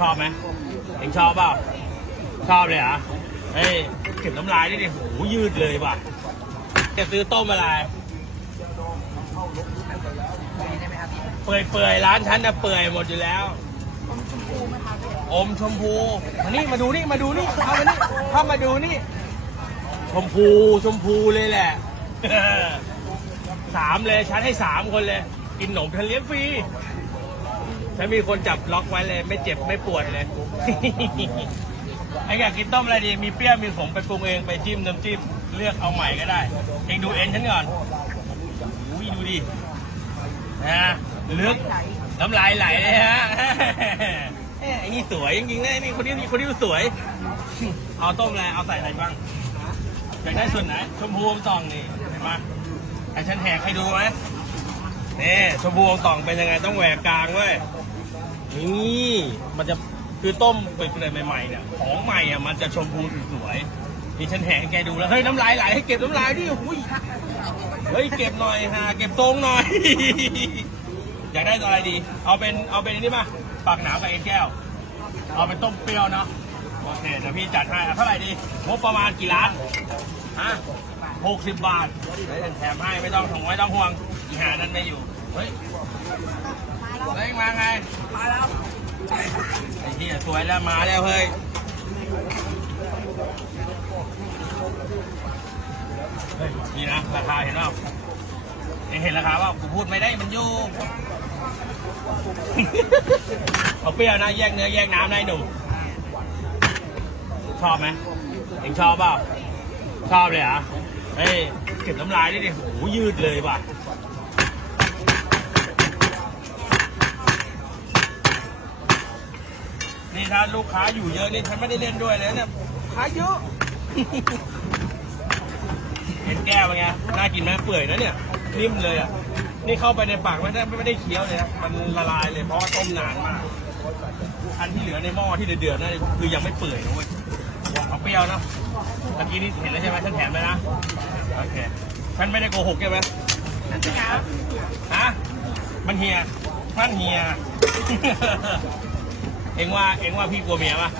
ชอบไหมเองชอบเปล่าชอบเลยเหรอเฮ้ยเก็บน้ำลายนี่ดิหูยืดเลยว่ะจะซื้อต้มอะไรเปื่อยเปื่อยๆร้านฉันน่ะเปื่อยหมดอยู่แล้ว อมชมพูมานี่มาดูนี่มาดูนี่เข้ามานี่เข้ามาดูนี่ ชมพูชมพูเลยแหละสามเลยฉันให้สามคนเลย กินขนมฉันเลี้ยงฟรี ฉันมีคนจับล็อกไว้เลย ไม่เจ็บไม่ปวดเลย ไอ้อยากกินต้มอะไรดี มีเปรี้ยวมีขมไปปรุงเองไปจิ้มน้ำจิ้มเลือกเอาใหม่ก็ได้ เองดูเอ็นฉันก่อนอุ้ยดูดินะลึกน้ำลายไหลเลยฮะไอ้นี่สวยจริงๆนะไอ้นี่คนนี้คนนี้สวย เอาต้มอะไรเอาใส่อะไรบ้างอยากได้ส่วนไหนชมพูอมตองนี่เห็นไหมไอ้ฉันแหกให้ดูไหมนี่ชมพูอมตองเป็นยังไงต้องแหวกกลางเว้ย นี่มันจะคือต้มเปื่อยๆใหม่ๆเนี่ยของใหม่อะมันจะชมพูสวยๆนี่ฉันแหกให้แกดูแล้วเฮ้ยน้ำลายไหลให้เก็บน้ำลายดิหุ้ยเฮ้ยเก็บหน่อยฮะเก็บตรงหน่อย อยากได้ตัวอะไรดี เอาเป็นเอาเป็นอันนี้มาปากหนาวกับเอ็นแก้ว เอาเป็นต้มเปรี้ยวเนาะโอเคเดี๋ยวพี่จัดให้เท่าไหร่ดีงบประมาณกี่ล้านฮะหกสิบบาทแถมให้ไม่ต้องห่วงไม่ต้องห่วงอีหานั้นไม่อยู่ เฮ้ยเฮ้ยมาไง มาแล้วไอ้ที่สวยแล้วมาแล้วเฮ้ยเฮ้ยนี่นะราคาเห็นเปล่าเห็นเห็นราคาว่ากูพูดไม่ได้มันอยู่เอาเปรี้ยวนะแยกเนื้อแยกน้ำได้หนุ่มชอบไหมเองชอบเปล่าชอบเลยเหรอเฮ้ยเก็บน้ำลายนี่ดิหูยืดเลยว่ะ นี่ถ้าลูกค้าอยู่เยอะนี่ฉันไม่ได้เล่นด้วยเลยเนี่ยลูกค้าเยอะเห็นแก้วเป็นไงน่ากินไหมเปื่อยนะเนี่ยนิ่มเลยอะนี่เข้าไปในปากไม่ได้ไม่ได้เคี้ยวเลยนะมันละลายเลยเพราะว่าต้มนานมากอันที่เหลือในหม้อที่เดือดๆนั่นคือยังไม่เปื่อยนะเว้ยเอาเปรี้ยวนะตะกี้นี่เห็นแล้วใช่ไหมฉันแถมเลยนะโอเคฉันไม่ได้โกหกใช่ไหมฮะมันเฮียมันเฮีย เอ็งว่าเอ็งว่าพี่กลัวเมียปะ